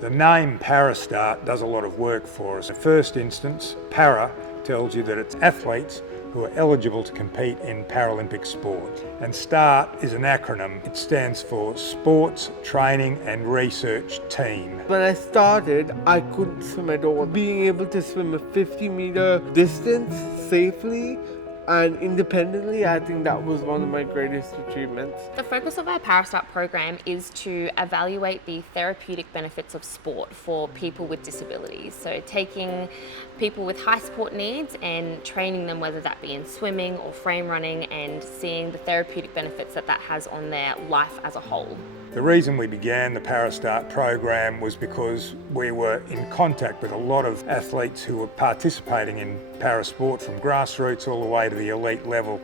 The name Parastart does a lot of work for us. In the first instance, para tells you that it's athletes who are eligible to compete in Paralympic sport. And START is an acronym. It stands for Sports, Training and Research Team. When I started, I couldn't swim at all. Being able to swim a 50-meter distance safely and independently, I think that was one of my greatest achievements. The focus of our Parastart program is to evaluate the therapeutic benefits of sport for people with disabilities. So taking people with high support needs and training them, whether that be in swimming or frame running, and seeing the therapeutic benefits that that has on their life as a whole. The reason we began the Parastart program was because we were in contact with a lot of athletes who were participating in parasport from grassroots all the way to the elite level.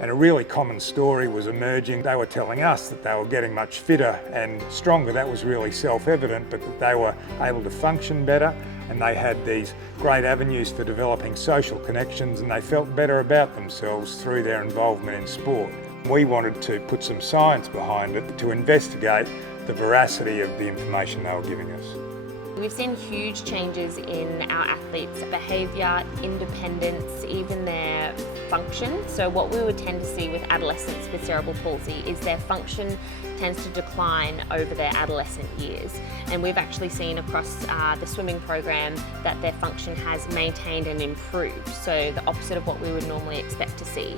And a really common story was emerging. They were telling us that they were getting much fitter and stronger. That was really self-evident, but that they were able to function better, and they had these great avenues for developing social connections, and they felt better about themselves through their involvement in sport. We wanted to put some science behind it to investigate the veracity of the information they were giving us. We've seen huge changes in our athletes' behaviour, independence, even their function. So what we would tend to see with adolescents with cerebral palsy is their function tends to decline over their adolescent years. And we've actually seen across the swimming program that their function has maintained and improved. So the opposite of what we would normally expect to see.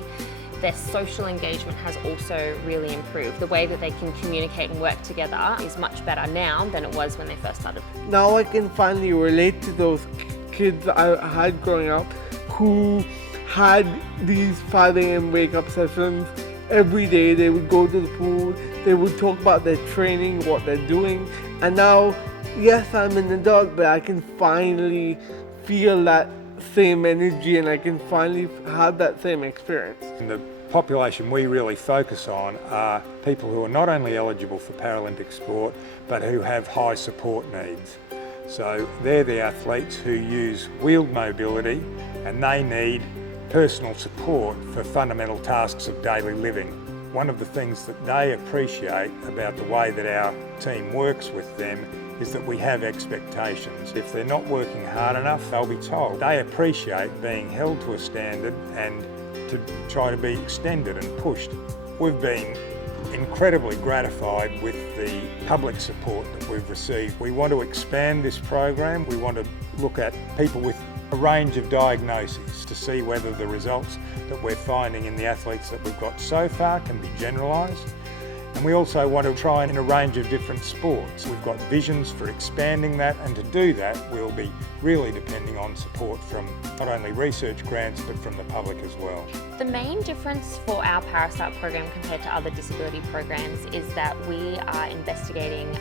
Their social engagement has also really improved. The way that they can communicate and work together is much better now than it was when they first started. Now I can finally relate to those kids I had growing up who had these 5 a.m. wake up sessions every day. They would go to the pool, they would talk about their training, what they're doing, and now, yes, I'm an adult, but I can finally feel that same energy and I can finally have that same experience. And the population we really focus on are people who are not only eligible for Paralympic sport, but who have high support needs. So they're the athletes who use wheeled mobility, and they need personal support for fundamental tasks of daily living. One of the things that they appreciate about the way that our team works with them is that we have expectations. If they're not working hard enough, they'll be told. They appreciate being held to a standard and to try to be extended and pushed. We've been incredibly gratified with the public support that we've received. We want to expand this program. We want to look at people with a range of diagnoses to see whether the results that we're finding in the athletes that we've got so far can be generalised. And we also want to try in a range of different sports. We've got visions for expanding that, and to do that we'll be really depending on support from not only research grants but from the public as well. The main difference for our Parastart program compared to other disability programs is that we are investigating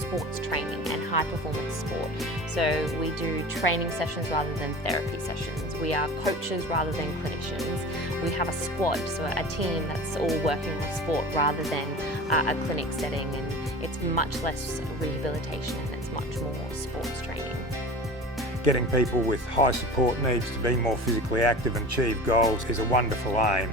sports training and high performance sport. So we do training sessions rather than therapy sessions. We are coaches rather than clinicians. We have a squad, so a team that's all working on sport rather than a clinic setting, and it's much less rehabilitation and it's much more sports training. Getting people with high support needs to be more physically active and achieve goals is a wonderful aim.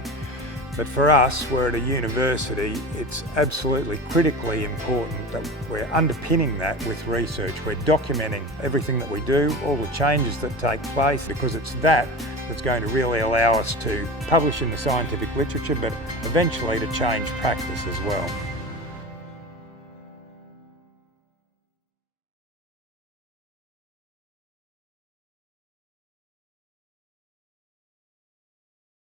But for us, we're at a university, it's absolutely critically important that we're underpinning that with research. We're documenting everything that we do, all the changes that take place, because it's that that's going to really allow us to publish in the scientific literature, but eventually to change practice as well.